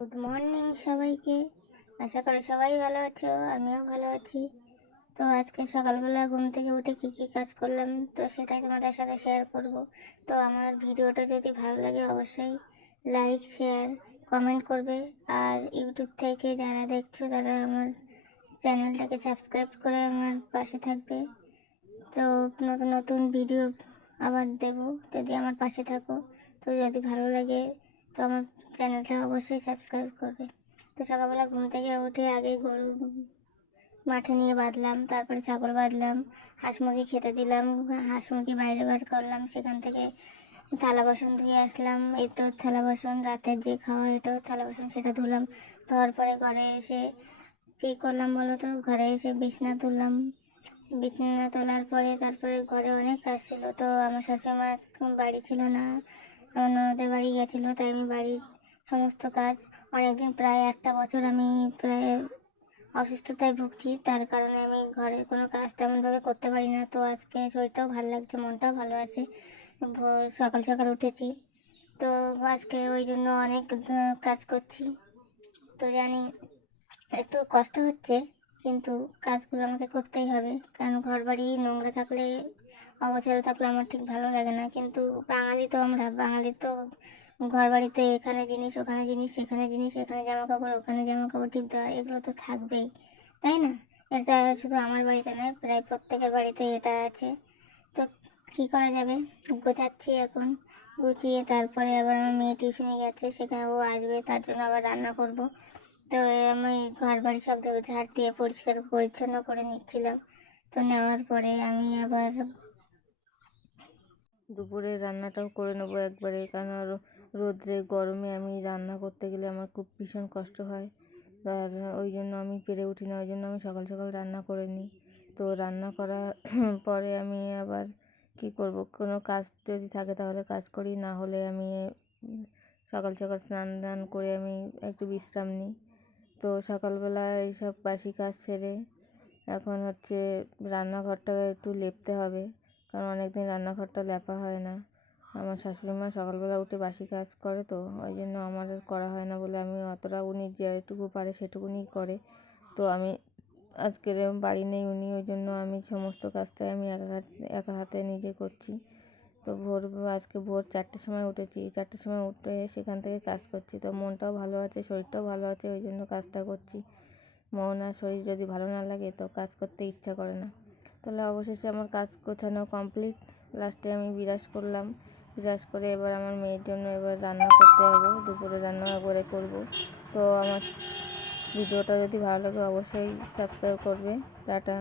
Good morning সবাইকে। আশা করি সবাই ভালো আছো, আমিও ভালো আছি। তো আজকে সকালবেলা ঘুম থেকে উঠে কি কি কাজ করলাম তো সেটাই তোমাদের সাথে শেয়ার করব। তো আমার ভিডিওটা যদি ভালো লাগে অবশ্যই লাইক শেয়ার কমেন্ট করবে। আর ইউটিউব থেকে যারা দেখছো তারা আমার চ্যানেলটাকে সাবস্ক্রাইব করে আমার পাশে থাকবে। তো নতুন নতুন ভিডিও আবার দেবো যদি আমার পাশে থাকো। তো যদি ভালো লাগে তো আমার চ্যানেলটা অবশ্যই সাবস্ক্রাইব করবে। তো সকালবেলা ঘুম থেকে উঠে আগে গরু মাঠে নিয়ে বাঁধলাম, তারপরে ছাগল বাঁধলাম, হাঁস মুরগি খেতে দিলাম, হাঁস মুরগি বাইরে বার করলাম, সেখান থেকে থালা বাসন ধুয়ে আসলাম। এটো থালা বাসন রাতের যে খাওয়া এটো থালা বাসন সেটা ধুলাম। ধোয়ার পরে ঘরে এসে কী করলাম বলো তো, ঘরে এসে বিছনা তুললাম। বিছানা তোলার পরে তারপরে ঘরে অনেক কাজ ছিল। তো আমার শাশুড়ি মা বাড়ি ছিল না, আমার ননদের বাড়ি গেছিলো, তাই আমি বাড়ির সমস্ত কাজ অনেকদিন প্রায় একটা বছর আমি প্রায় অসুস্থতায় ভুগছি, তার কারণে আমি ঘরের কোনো কাজ তেমনভাবে করতে পারি না। তো আজকে শরীরটাও ভালো লাগছে, মনটাও ভালো আছে, সকাল সকাল উঠেছি। তো আজকে ওই জন্য অনেক কাজ করছি। তো জানি একটু কষ্ট হচ্ছে, কিন্তু কাজগুলো আমাকে করতেই হবে, কারণ ঘর বাড়ি নোংরা থাকলে অগোছালো থাকলে আমার ঠিক ভালো লাগে না। কিন্তু বাঙালি তো আমরা বাঙালি তো ঘর বাড়িতে এখানে জিনিস ওখানে জিনিস সেখানে জিনিস, এখানে জামা কাপড় ওখানে জামা কাপড় টিপ দেওয়া এগুলো তো থাকবেই, তাই না? এটা শুধু আমার বাড়িতে নয়, প্রায় প্রত্যেকের বাড়িতে এটা আছে। তো কী করা যাবে, গোছাচ্ছি এখন। গুছিয়ে তারপরে আবার আমার মেয়ে টিফিনে গেছে, সেখানে ও আসবে, তার জন্য আবার রান্না করব। তো আমি ঘর বাড়ি সব ঝাড় দিয়ে পরিষ্কার পরিচ্ছন্ন করে নিচ্ছিলাম। তো নেওয়ার পরে আমি আবার দুপুরের রান্নাটাও করে নেবো একবারে, কারণ রোদ্রে গরমে আমি রান্না করতে গেলে আমার খুব ভীষণ কষ্ট হয়। আর ওই জন্য আমি পেরে উঠি না, ওই জন্য আমি সকাল সকাল রান্না করে নিই। তো রান্না করার পরে আমি আবার কি করব, কোনো কাজ যদি থাকে তাহলে কাজ করি, না হলে আমি সকাল সকাল স্নান টান করে আমি একটু বিশ্রাম নিই। তো সকালবেলা এইসব বাসি কাজ সেরে এখন হচ্ছে রান্নাঘরটা একটু লেপতে হবে, কারণ অনেক দিন রান্নাঘরটা লেপা হয় না। আমার শাশুড়ি মা সকালবেলা উঠে বাসি কাজ করে, তো ওই জন্য আমার আর করা হয় না বলে আমি অতটা, উনি যেটুকু পারে সেটুকুনি করে। তো আমি আজকের বাড়ি নেই উনি, ওই জন্য আমি সমস্ত কাজটাই আমি একা হাতে নিজে করছি। তো আজকে ভোর 4টের সময় উঠেছি, 4টের সময় উঠে সেখান থেকে কাজ করছি। তো মনটাও ভালো আছে, শরীরটাও ভালো আছে, ওই জন্য কাজটা করছি। মন আর শরীর যদি ভালো না লাগে তো কাজ করতে ইচ্ছা করে না। তাহলে অবশেষে আমার কাজ গোছানো কমপ্লিট। লাস্টে আমি বিরাজ করলাম, বিরাজ করে এবার আমার মেয়ের জন্য এবার রান্না করতে যাবো, দুপুরে রান্না একবারে করব। তো আমার ভিডিওটা যদি ভালো লাগে অবশ্যই সাবস্ক্রাইব করবে। টাটা।